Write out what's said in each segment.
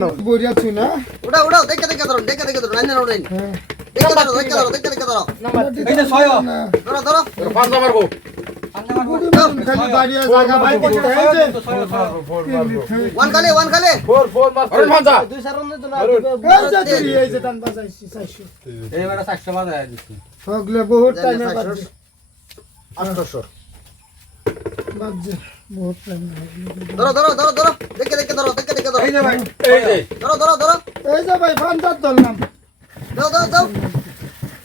बोरिया छुना उड़ा उड़ा देख के धरो लाइन ना उड़ाइन देख के धरो नंबर এই যে 6 धरो धरो पांच नंबर को खाली बारिया जागा भाई করতে হয়েছে वन खाले फोर मार अरे भांजा দুই সার রন না এই যে টান বাজাইছি 400 এইবারে 700 বাজায় দিছি হগলে বহুত টাইম বাজছে 800 বাজছে বহুত টাইম धरो देख के धरो এই যে ভাই এই যে धरो এই যে ভাই ফান্দার ধরলাম दो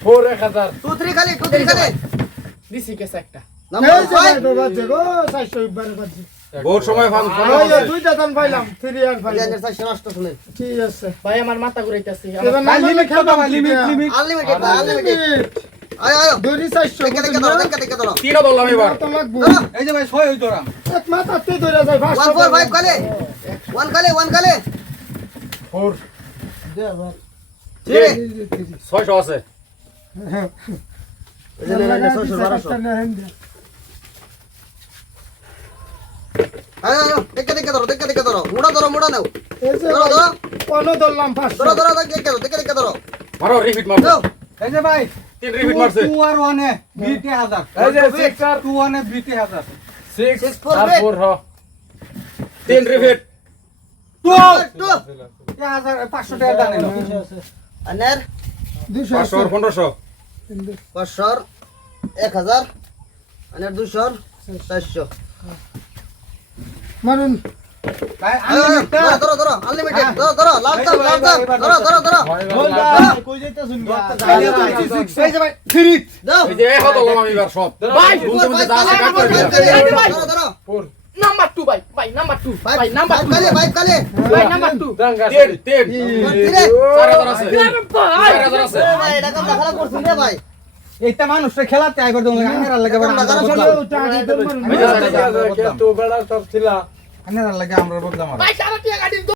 4 1000 2 3 खाली দিছি কেস একটা नंबर এই যে ভাই 5 বাজছে গো 400 বারে বাজছে बहुत समय फान ওই যে দুইটা টান পাইলাম 3 আর পাইলাম 400 শুনে ঠিক আছে ভাই আমার মাথা ঘুরাইতাছে এবার না লিমিট খেলবা লিমিট अनलिमिटेड आयो দুই 400 देख के धरो तीनों दौड़लाम এবার তো লাগবো এই যে ভাই 6 হইতো রাম এক মাথা তে ধরে যায় 145 खाले वन खाले 4 ठीक 600 আছে आयो देख के धरो मुड़ा नाও কোনো ধরলাম 500 धरो देख के धरो মারো রিপিট মারো नाও এই যে ভাই তিন রিপিট মারছে 2 আর 1 এ 20000 এই যে 6 আর 2 1 এ 20000 6 6 4 আর 4 হ তিন রিপিট 2 500 টাকা দানে না अनर 200 500 আর 1500 500 1000 अनर 200 400 মারুন ভাই आयो धरो अनलिमिटेड धरो लाभ धरो কই যাইতাছুন এই যে ভাই ফ্রি দাও এই যে কত দৌড়লাম এবার সব ভাই, বুঝতে বুঝতে যা আছে কাট করে ধরো নাম্বার 2 ভাই নাম্বার 2 ভাই নাম্বার 2 5 खाले ভাই নাম্বার 2 তিন তিন তিনে 4000 আছে ভাই 4000 আছে ভাই এটা কাম দেখালা করছিস রে ভাই এইটা মানুষে খেলাতে আইবার দম লাগে আঙ্গার লাগে বড় লাগানো আমরা চলো। আঙ্গার লাগে আমরা বদলা মারা ভাই সারা টিয়া গাড়ি